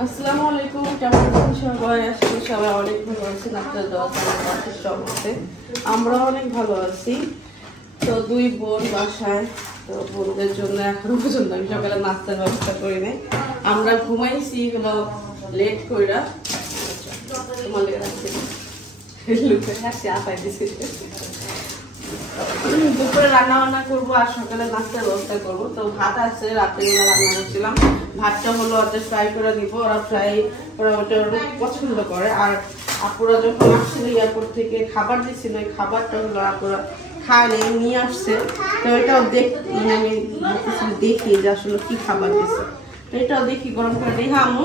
আসসালামু আলাইকুম, কেমন আছেন সবাই? আসলে সবাই অনেক ভালো আছেন। আপনার দোয়াতে আমরা অনেক ভালো আছি। তো দুই বোন বাসায়, তো বোনদের জন্য এখনো পর্যন্ত আমি সকালে নাস্তার ব্যবস্থা করি নাই। আমরা ঘুমাইছি হলো লেট কইরা। তোমার লেগে রাখছি লুকে হাসি আপাই দিছি। দুপুরে রান্না বান্না করবো আর সকালে নাস্তার ব্যবস্থা করবো। তো ভাত আছে, রাত্রেবেলা রান্না করছিলাম। ভাতটা হলো ওদের ফ্রাই করে দিব, ওরা ফ্রাই ওরা ওটা পছন্দ করে। আর আপুরা যখন আসছিল এয়ারপোর্ট থেকে খাবার দিচ্ছিল, ওই খাবারটা হলো আপুরা খায় নিয়ে আসছে। তো এটাও আমি দেখি যে আসলে কি খাবার দিচ্ছে। তো এটাও দেখি গরম করে দিই। হ্যাঁ আমু,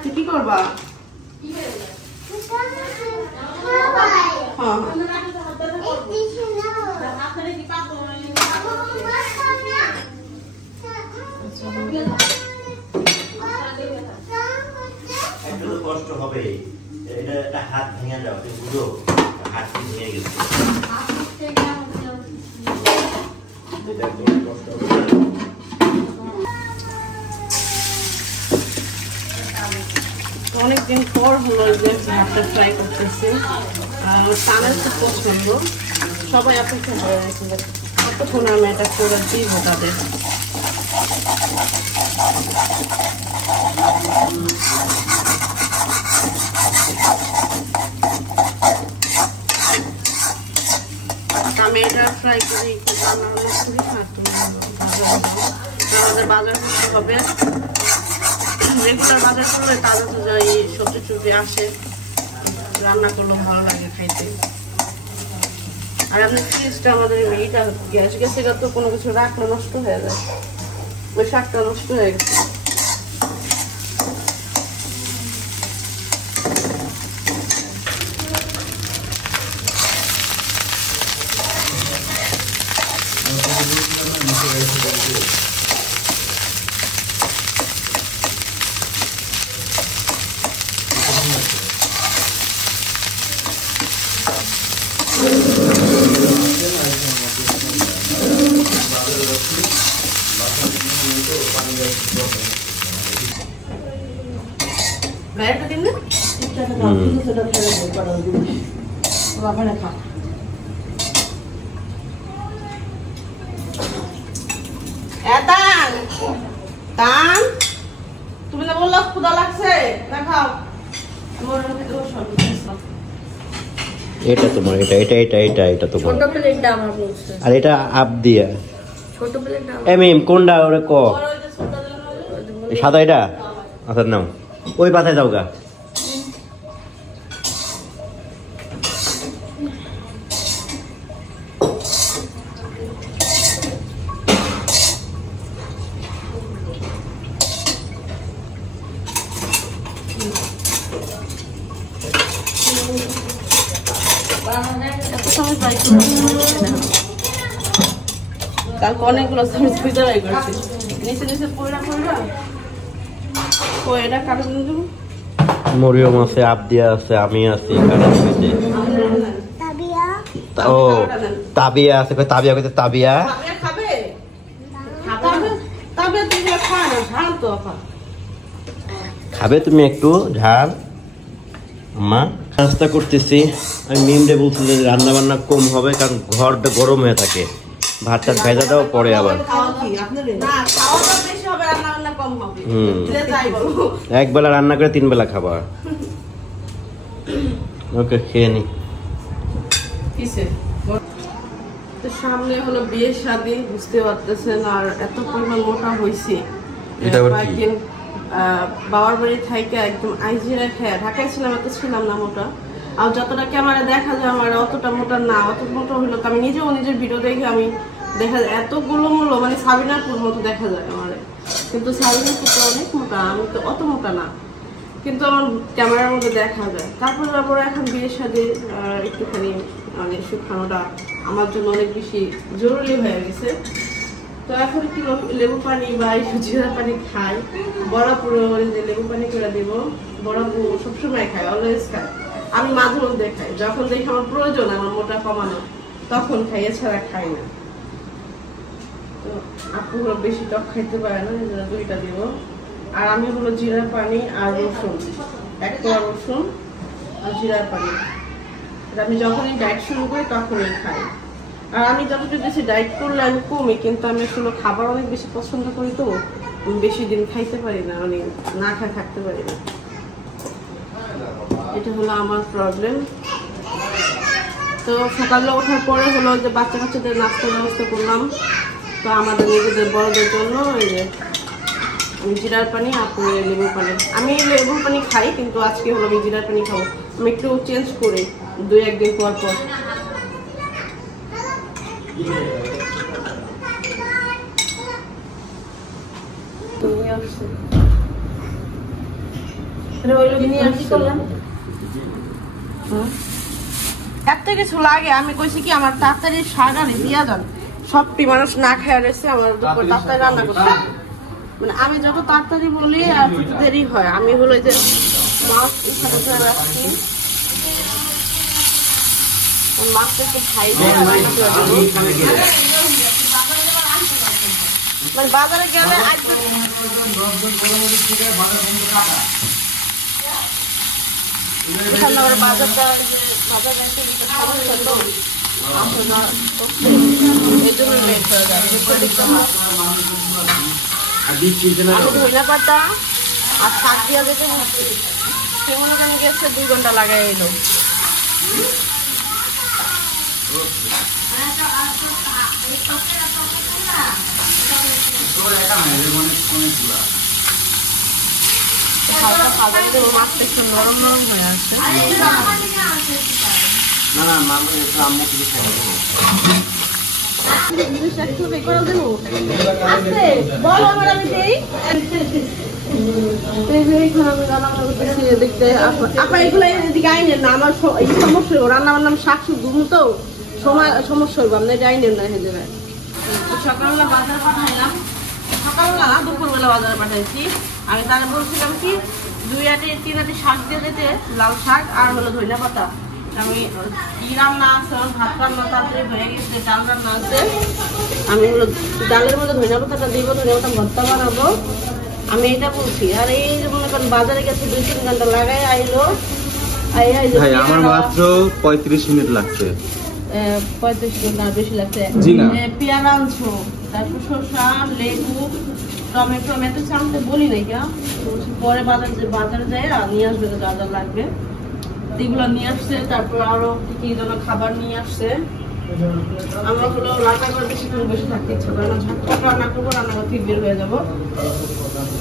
তুই কি করবা? হ্যাঁ কষ্ট হবে, এটা হাত ভেঙে যাও, বুঝো হাত ভেঙে গেছে। অনেকদিন পর হলো যে ভাতটা ফ্রাই করতেছি। তানের খুব পছন্দ, সবাই অপেক্ষা করে রাখছিল কতক্ষণ আমি এটা করে দিব তাদের। আমি এটা ফ্রাই করি আমাদের বাজার করতে হবে। রেগুলার বাজার করলে তাজা তাজা এই সবজি টবজি আসে, রান্না করলেও ভালো লাগে খাইতে। আর আপনার ফ্রিজটা আমাদের এইটা গ্যাস এটা তো কোনো কিছু রাখলে নষ্ট হয়ে যায়, ওই শাকটা নষ্ট হয়ে গেছে। তুমি না বললা ক্ষুধা লাগছে, দেখাও। এটা তোমার, এটা তোমার। ছোট প্লেটটা আমার বলছে। আর এটা আপ দিয়া ছোট প্লেটটা এমিম কোনটা ওরে ক সাদা এটা। আচ্ছা নাও, ওই পাতায় যাও গা। কালকে অনেকগুলো বাই করছি, নিচে নিচে পয়লা এটা কাটে মরিয়ম আছে, আপ দিয়া আছে, আমি আছি, ও তাবিয়া আছে। তাবিয়া কইতে তাবিয়া খাবে, তাবিয়া তুই খায় না, ঝাল তো খাবে তুমি একটু ঝাল। মা নাস্তা করতেছি। আমি মিমরে বলছিল যে রান্না বান্না কম হবে, কারণ ঘরটা গরম হয়ে থাকে। ভাতটা ভেজা দাও, পরে আবার এক বেলা রান্না করে 3 বেলা খাবা। ওকে, খেয়ে নি। সামনে হলো বিয়ে শাদী, বুঝতে পারতেছেন। আর এত পরিমাণ মোটা হয়েছি, বাবার বাড়ি থেকে একদম আইজিরা খেয়ে ঢাকায় ছিলাম, এত ছিলাম না মোটা। আর যতটা ক্যামেরা দেখা যায় আমার অতটা মোটা না। অত মোটা হইলো আমি নিজের ভিডিও দেখে আমি দেখা যায় এতগুলো মূল্য, মানে সাবিনাপুর মতো দেখা যায় আমার। কিন্তু সাবিনাপুর তো অনেক মোটা, আমি তো অত মোটা না, কিন্তু আমার ক্যামেরার মধ্যে দেখা যায়। তারপর এখন বিয়ের সাথে একটুখানি মানে শুকানোটা আমার জন্য অনেক বেশি জরুরি হয়ে গেছে। তো এখন একটু লেবু পানি বা একটু জিরা পানি খাই। বড়াপুরে যে লেবু পানি করে দিব, বড়াপু সবসময় খাই, অলওয়েজ খাই। আমি মাঝে মধ্যে খাই, যখন দেখি আমার প্রয়োজন আমার মোটা কমানো তখন খাই, এছাড়া খাই না। তো আপু বেশি টক খাইতে পারে না, 2টা দিব। আর আমি হলো জিরার পানি আর রসুন, 1 কোয়া রসুন আর জিরার পানি। আমি যখনই ডায়েট শুরু করি তখনই খাই। আর আমি যতটুকু বেশি ডায়েট করলে আমি কমি, কিন্তু আমি আসলে খাবার অনেক বেশি পছন্দ করি, তো আমি বেশি দিন খাইতে পারি না, মানে না খাই থাকতে পারি না। এটা হলো আমার প্রবলেম। তো সকালে ওঠার পরে হলো যে বাচ্চা কাচ্চাদের নাস্তার ব্যবস্থা করলাম। তো আমাদের নিজেদের বড়দের জন্য এই যে আমি জিরার পানি, আপনি লেবুর পানি। আমি লেবুর পানি খাই, কিন্তু আজকে হলো আমি জিরার পানি খাবো। আমি একটু চেঞ্জ করি 2-1 দিন পর পর। এত কিছু লাগে, আমি কইছি কি আমার তাড়াতাড়ি শাক আর দিয়া যান, সবটি মানুষ না খায় রয়েছে, আমার তাড়াতাড়ি রান্না করতে। মানে আমি যত তাড়াতাড়ি বলি আর দেরি হয়। আমি হলো যে মাছ এখানে ধরে রাখছি, মাছটা একটু খাই, মানে বাজারে গেলে বাজারটা এই জন্য লেট হয়ে যায়। ধনিয়া পাতা আর শাক দিয়া যেতে সে মনে করেন গেছে 2 ঘন্টা লাগাই এলো। মাছটা একটু নরম নরম হয়ে আসছে। রান্না বান্না শাক সবজি তো সমস্যা হইব, আপনি যাইনেন না। সকালবেলা বাজার পাঠাইলাম, সকালবেলা দুপুরবেলা বাজারে পাঠাইছি। আমি তারা বলছিলাম কি 2-3 আটি শাক দিয়ে দিতে, লাল শাক আর হলো ধনিয়া পাতা। আমি কি রান্না আছে, ভাত রান্না তাড়াতাড়ি হয়ে গেছে, ডাল রান্না আছে। আমি হলো ডালের মধ্যে ধনিয়া পাতাটা দিব, ধনিয়া পাতা ভর্তা বানাবো, আমি এটা বলছি। আর এই যে মনে করেন বাজারে গেছে 2-3 ঘন্টা লাগাই আইলো। আমার মাত্র 35 মিনিট লাগছে। 35 মিনিট না, বেশি লাগছে। পেয়ারা আনছো, তারপর শসা, লেবু, টমেটো। আমি এত চামতে বলি নাই কেন, পরে বাজারে যায় নিয়ে আসবে যা যা লাগবে, এগুলো নিয়ে আসছে। তারপর আরো কি যেন খাবার নিয়ে আসছে। আমরা হলো রান্না করে বেশিক্ষণ বেশি থাকতে ইচ্ছা করে না, ঝটপট রান্না করবো, রান্না করে ঠিক বের হয়ে যাবো,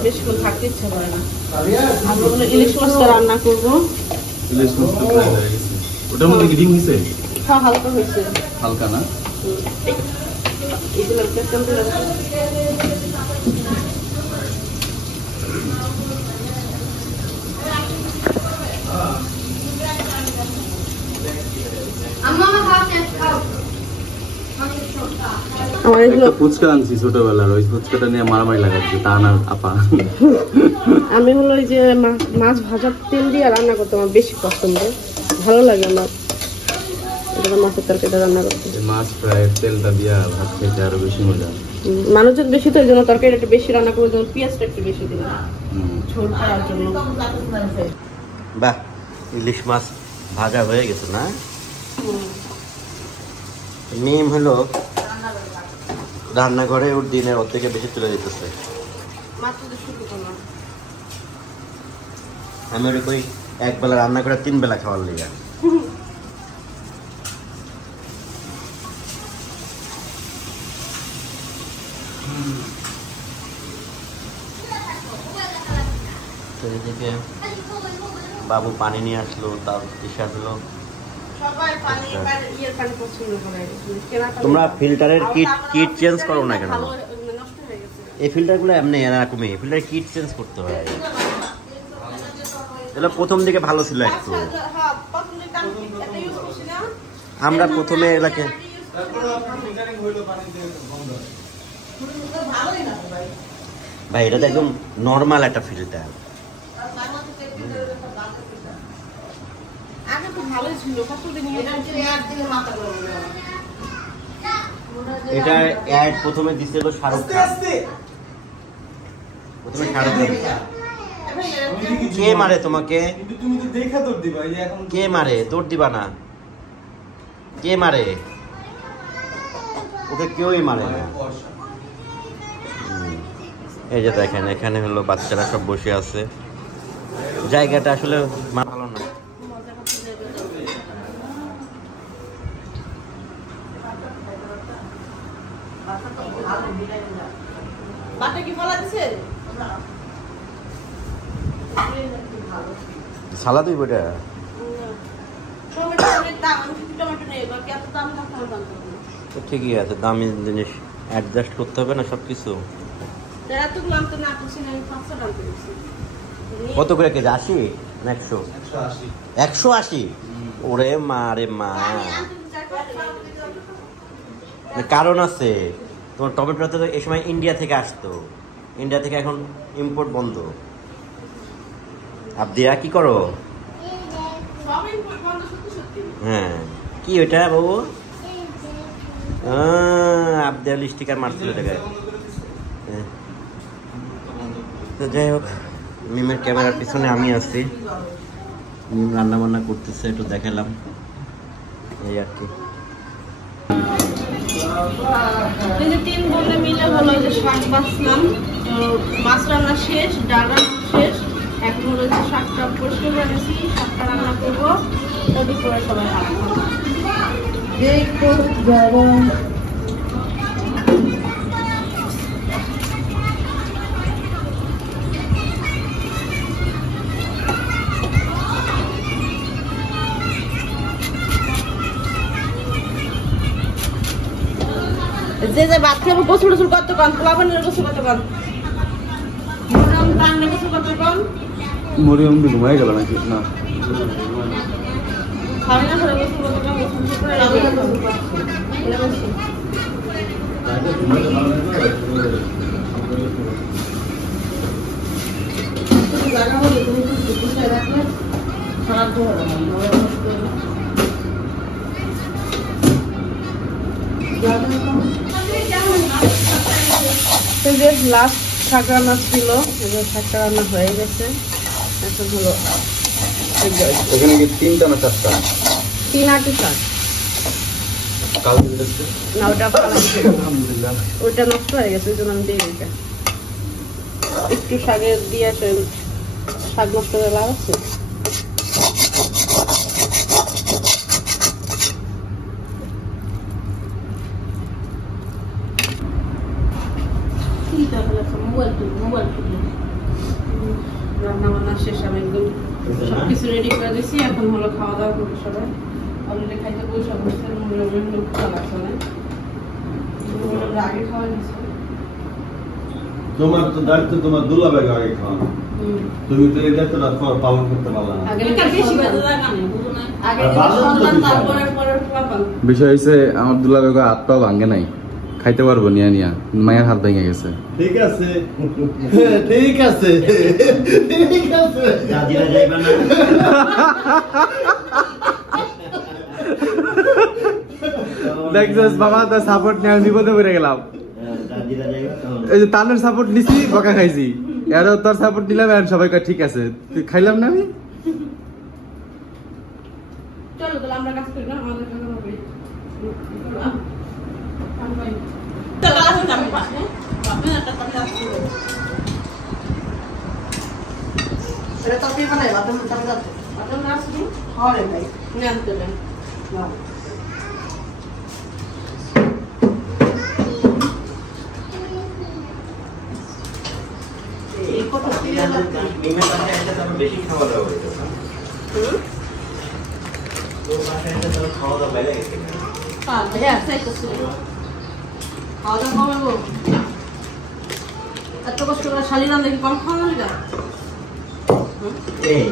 বেশিক্ষণ থাকতে ইচ্ছা করে না। আমরা হলো ইলিশ মাছটা রান্না করবো। ইলিশ মাছ তো প্রায় হয়ে গেছে। ওটার মধ্যে কি ডিম দিছে? হ্যাঁ, হালকা হয়েছে। হালকা না? এগুলো কেমন করে ফুচকা আনছি ছোটবেলার, ওই ফুচকাটা নিয়ে মারামারি লাগাচ্ছে তা না আপা। আমি হলো ওই যে মাছ ভাজার তেল দিয়ে রান্না করতে আমার বেশি পছন্দ, ভালো লাগে আমার মাছের তরকারিটা রান্না করতে। মাছ ফ্রাইয়ের তেলটা দিয়া ভাত খেতে আরো বেশি মজা। মানুষজন বেশি তো এই জন্য তরকারিটা একটু বেশি রান্না করে, যেমন পেঁয়াজটা একটু বেশি দিলাম ঝোল করার জন্য। বাহ, ইলিশ মাছ ভাজা হয়ে গেছে না? নিম হলো রান্নাঘরে ওর দিনের ওর থেকে বেশি তুলে দিতেছে। আমি ওর কই 1 বেলা রান্না করে 3 বেলা খাওয়ার লেগে। এদিকে বাবু পানি নিয়ে আসলো, তার দিশা আসলো। তোমরা ফিল্টারের কিট চেঞ্জ করো না কেন? এই ফিল্টারগুলো এমনি এরকমই, ফিল্টার কিট চেঞ্জ করতে হয়। এগুলো প্রথম দিকে ভালো ছিল একটু, আমরা প্রথমে এলাকে ভাই এটা তো একদম নর্মাল একটা ফিল্টার। এটা অ্যাড প্রথমে দিছিল শাহরুখ খান, প্রথমে সাড়ে কে মারে তোমাকে? তুমি তো দেখা দৌড় দিবা, এই যে এখন কে মারে? দৌড় দিবা না। কে মারে? ওকে কেউই মারে না। এই যে দেখেন এখানে হলো বাচ্চারা সব বসে আছে, জায়গাটা আসলে ভালো না। বাটা কি ফলা দিছে? সালাদ হইব এটা। টমেটোর দাম, আমি টমেটো নেই, বাকি এত দাম না খাওয়া দাম করব। তো ঠিকই আছে, দামি জিনিস অ্যাডজাস্ট করতে হবে না সবকিছু। এতগুলো আমি তো না করছি না, আমি 500 টাকা করেছি। কত করে কেজি? 80 না 100? 180। ওরে মা রে মা, কারণ আছে। তোমার টমেটো তো এই সময় ইন্ডিয়া থেকে আসতো, ইন্ডিয়া থেকে এখন ইম্পোর্ট বন্ধ। আবদিয়া কি করো? হ্যাঁ, কি ওইটা বাবু? আবদিয়া স্টিকার মারছিল এটাকে। তো যাই হোক, মিমের ক্যামেরার পিছনে আমি আছি, মিম রান্না বান্না করতেছে, একটু দেখালাম, এই আর কি। তিন বোনে মিলে হলো যে শাক বাছলাম, তো মাছ রান্না শেষ, ডাল রান্না শেষ, এখন হলো যে শাকটা পরিষ্কার করে নিয়েছি, শাকটা রান্না করবো, ওদিক করে সবাই খাবো। যে যে ভাত খাবো গোসল টোসল করতে কন, পোলাপানের গোসল করতে কন, মরম টান্ডে গোসল করতে কন। মরিয়ম দি ঘুমাই গেল নাকি? না, খাওয়া না করে গোসল করতে কন, গোসল করে লাগবে না। জায়গা হলে তুমি তো গুছায় রাখলে খারাপ তো হবে না। লাস্ট শাক রান্না ছিল, শাকটা রান্না হয়ে গেছে, এখন হলো এখানে কি 3টা না 4টা? 3 আটি শাক। কাল দিতেছে না ওটা আলহামদুলিল্লাহ, ওটা নষ্ট হয়ে গেছে, ওই জন্য আমি দিয়ে দিই। একটু শাকে দিয়ে আসে, শাক নষ্ট করে লাভ আছে। রান্না বান্না শেষ, আমি একদম সবকিছু রেডি করে দিয়েছি, এখন হলো খাওয়া দাওয়া করবো সবাই। অলরেডি খাইতে বসে বসে খাওয়া লাগছে না, আগে খাওয়া গেছে। তোমার তো দায়িত্ব, তোমার দুলাভাইকে আগে খাওয়ানো। তুমি তো এই দায়িত্বটা পালন করতে পারলা না। বিষয় হচ্ছে আমার দুলাভাই হাত পা ভাঙে নাই, খাইতে পারবো নিয়া নিয়া, মায়ের হাত ভেঙে গেছে। ঠিক আছে, ঠিক আছে, ঠিক আছে। দাদিরা যাইবা না? দেখছিস বাবা, তোর সাপোর্ট নিয়ে আমি বিপদে পড়ে গেলাম। দাদিরা যাইবা তাহলে? এই যে তানের সাপোর্ট নিছি, বকা খাইছি, এরও তোর সাপোর্ট নিলাম, আর সবাই কয় ঠিক আছে, তুই খাইলাম না আমি। চলো তাহলে আমরা কাজ করি না, আমাদের কাজ হবে। এটা তো আপনি বানাই বাদাম টাকা বাদাম না আসলে হয় ভাই নিয়ে দেবেন। এই কত সিরিয়াল আছে মিমের বাসায় এসে তো আরো বেশি খাওয়া দাওয়া হইতো না? তোর বাসায় এসে তো খাওয়া দাওয়া বেড়ে গেছে না? হ্যাঁ তাই তো খাওয়া দাওয়া কমে গো, এত কষ্ট করে শালি রান্না কি কম খাওয়া লাগে? এই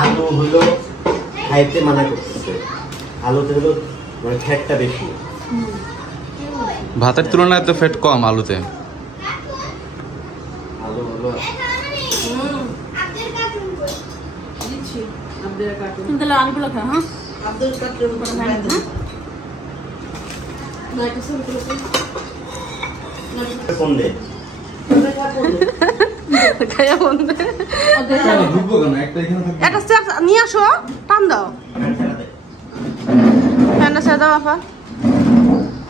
আলু হলো খাইতে মানা করতেছে, আলুতে হলো মানে ফ্যাটটা বেশি। ভাতের তুলনায় তো ফ্যাট কম আলুতে। আলু হলো দিচ্ছি আব্দুল কাটুন, তাহলে আলুগুলো খা। হ্যাঁ, আব্দুল কাটুন করে খাই না না কিছু কিছু ফোন দে। খাইয়া বন্ধে ঢুকবো কেন একটা এখানে থাকবে একটা স্টেপ নিয়ে আসো টান দাও ফ্যানটা ছেড়ে দাও আপা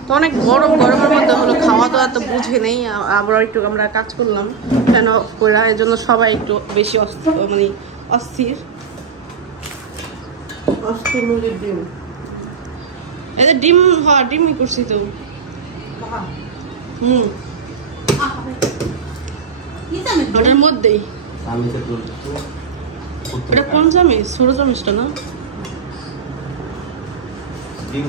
তো অনেক গরমের মধ্যে হলো খাওয়া দাওয়া তো বুঝে নেই আবার একটু আমরা কাজ করলাম ফ্যান অফ করে এর জন্য সবাই একটু বেশি মানে অস্থির মুরগির ডিম এদের ডিম হওয়া ডিমই করছি তো ওটার মধ্যেই ওটা কোন চামিচ ছোট চামিচটা না ডিম